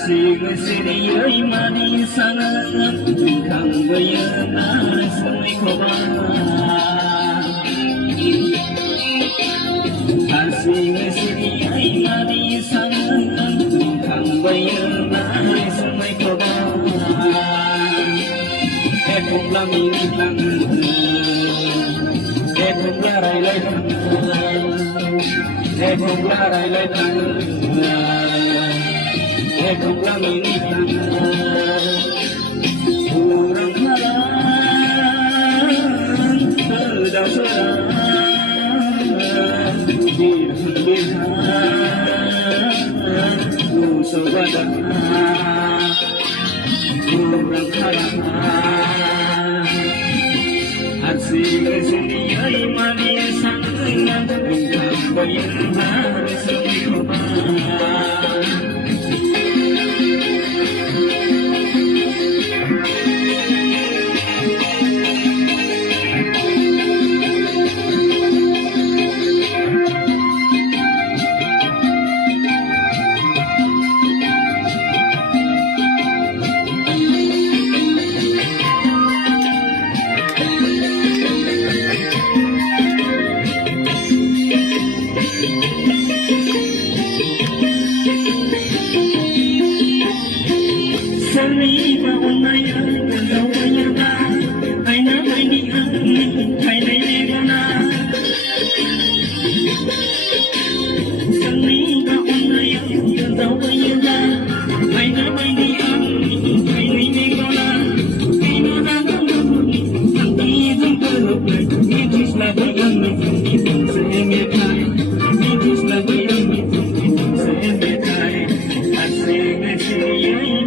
Arsing-siriyay manisangan Bintang bayana sa'y kabahan Arsing-siriyay manisangan Bintang bayana sa'y kabahan Ekong lamingit lang Ekong laray-lay Ekong laray-lay Ekong lamingit lang Urang halang Pedasarang Birhan-birhan Puso badan Urang halang Arsing-siriyay manisangan Bintang bayana sa'y kabahan Saliba unaya gawaya na ay namay ni angin ay naigo na Saliba unaya gawaya na ay namay ni angin ay naigo na Pinanagalunin ang ibang kalupay Itis na bayang itong sa emetay Itis na bayang itong sa emetay At sing-siriyay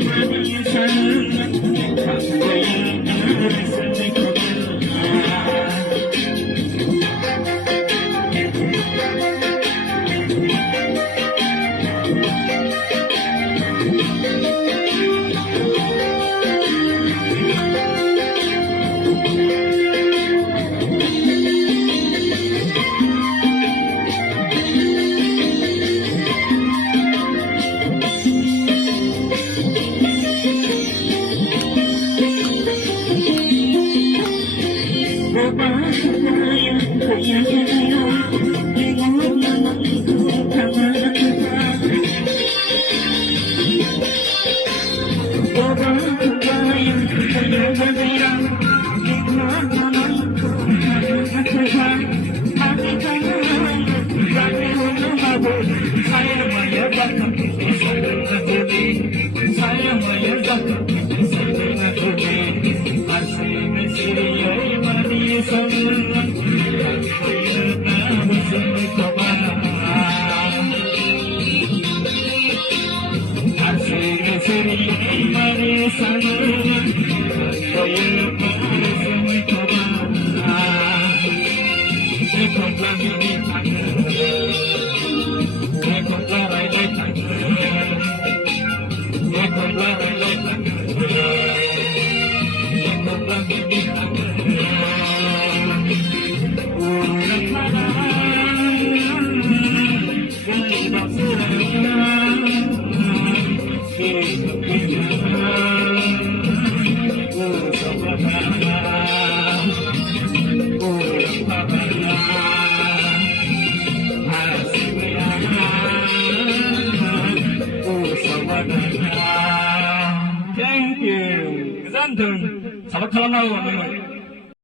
Thank you. Kesantung. Sahabat kalau mau.